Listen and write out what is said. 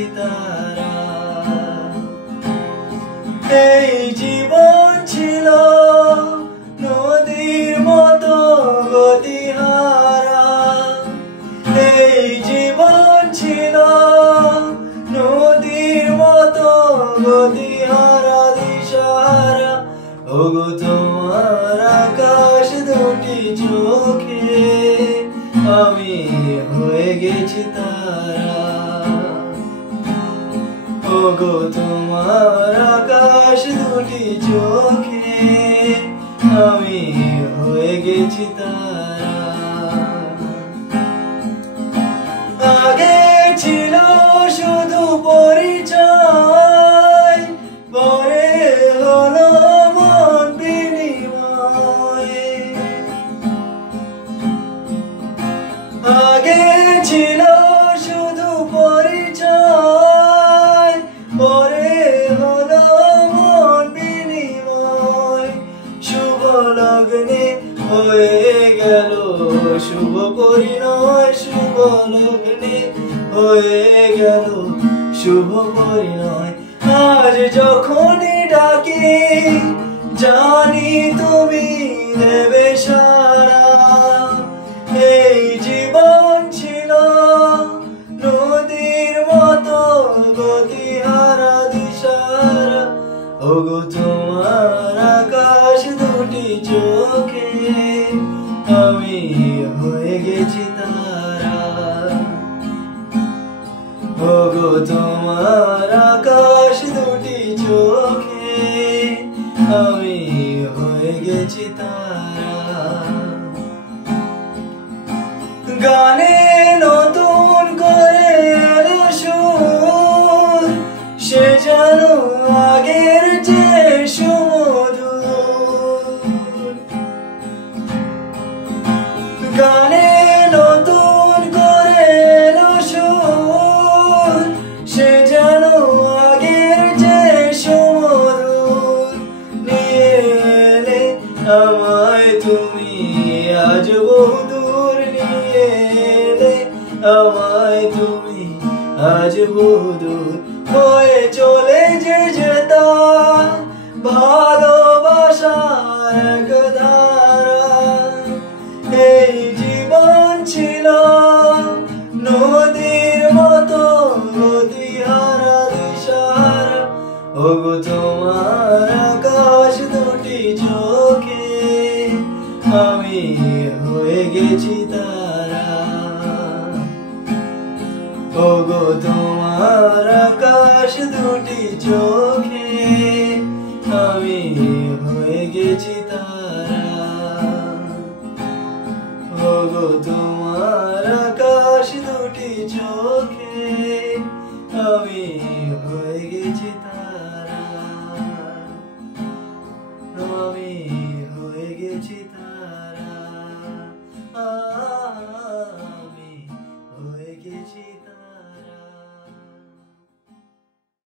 গেছি তারা। এই জীবন ছিল নদীর মতো গতিহারা, এই জীবন ছিল নদীর মতো গতিহারা দিশাহারা। ওগো তোমার আকাশ দুটি চোখে আমি হয়ে গেছি তারা। ওগো তোমার আকাশ দুটি চোখে আমি হয়ে গেছি তারা। আগে ছিল শুধু পরিচয়, পরে হলো মন বিনিময়। আগে ছিল শুধু পরিচয়, পরে হলো মন বিনিময়। শুভ লগ্নে হয়ে গেল শুভ পরিণয়, শুভ লগ্নে হয়ে গেল শুভ পরিণয়। আজ যখনই ডাকি জানি তুমি দেবে সারা। এই জীবন ছিল নদীর মতো গতিহারা দিশাহারা। ওগো তোমার আকাশ দুটি চোখে আমি হয়ে গেছি তারা। ওগো তোমার আকাশ দুটি চোখে আমি হয়ে গেছি তারা। গানে নতুন করে এলো সুর, সে যেন আগের চেয়ে সুমধুর। গানে নতুন করে এলো সুর, সে যেন আগের চেয়ে সুমধুর। নিয়ে এলে আমায় তুমি আজ বহুদূর, নিয়ে এলে আমায় তুমি আজ বহুদূর। হয়ে চলে যে যেতাম ভালোবাসার এক ধারা। এই জীবন ছিল নদীর মতো গতিহারা দিশাহারা। ওগো তোমার আকাশ দুটি চোখে আমি হয়ে গেছি তারা। ওগো তোমার আকাশ দুটি চোখে আমি হয়ে গেছি তারা। ওগো তোমার আকাশ দুটি চোখে